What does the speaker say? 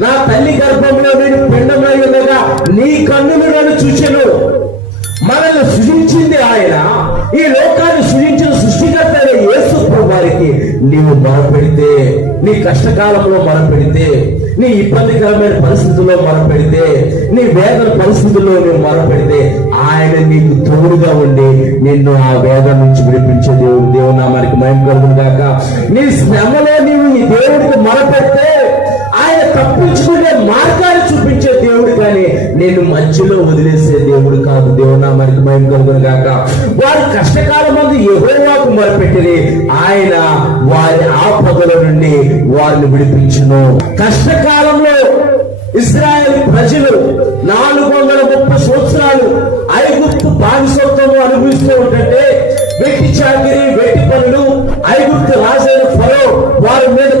నా తల్లి గర్భంలో నేను పిండమై ఉండగా నీ కన్నులు నన్ను చూచెను. మనల్ని సృజించింది ఆయన. ఈ లోకాన్ని సృజించిన సృష్టికర్త యేసు ప్రభువారికి నీవు మొరపెడితే, నీ కష్టకాలంలో మొరపెడితే, నీ ఇబ్బందికరమైన పరిస్థితుల్లో మొరపెడితే, నీ వేదన పరిస్థితుల్లో నువ్వు మొరపెడితే ఆయన నీకు తోడుగా ఉండి నిన్ను ఆ వేదన నుంచి విడిపించే దేవుడు. దేవుడు నామానికి మహిమ కలుగును గాక. నీ శ్రమలో నీవు ఈ దేవుడికి మొరపెడితే ఆయన తప్పించుకునే మార్గాన్ని చూపించే దేవుడు, కానీ నేను మధ్యలో వదిలేసే దేవుడు కాదు. దేవుడు నామానికి మహిమ కలుగును గాక. వారి కష్టకాలం మంది యెహోవాకు మొరపెట్టిరి, ఆయన వారి ఆపదల నుండి వారిని విడిపించును. కష్టకాలంలో ఇశ్రాయేలు ప్రజలు 430 సంవత్సరాలు ఐగుప్తు బానిసత్వము అనుభవిస్తూ ఉంటే, వెట్టి చాకిరి, వెట్టి పనులు, ఐగుప్తు రాజైన ఫరో వారి మీద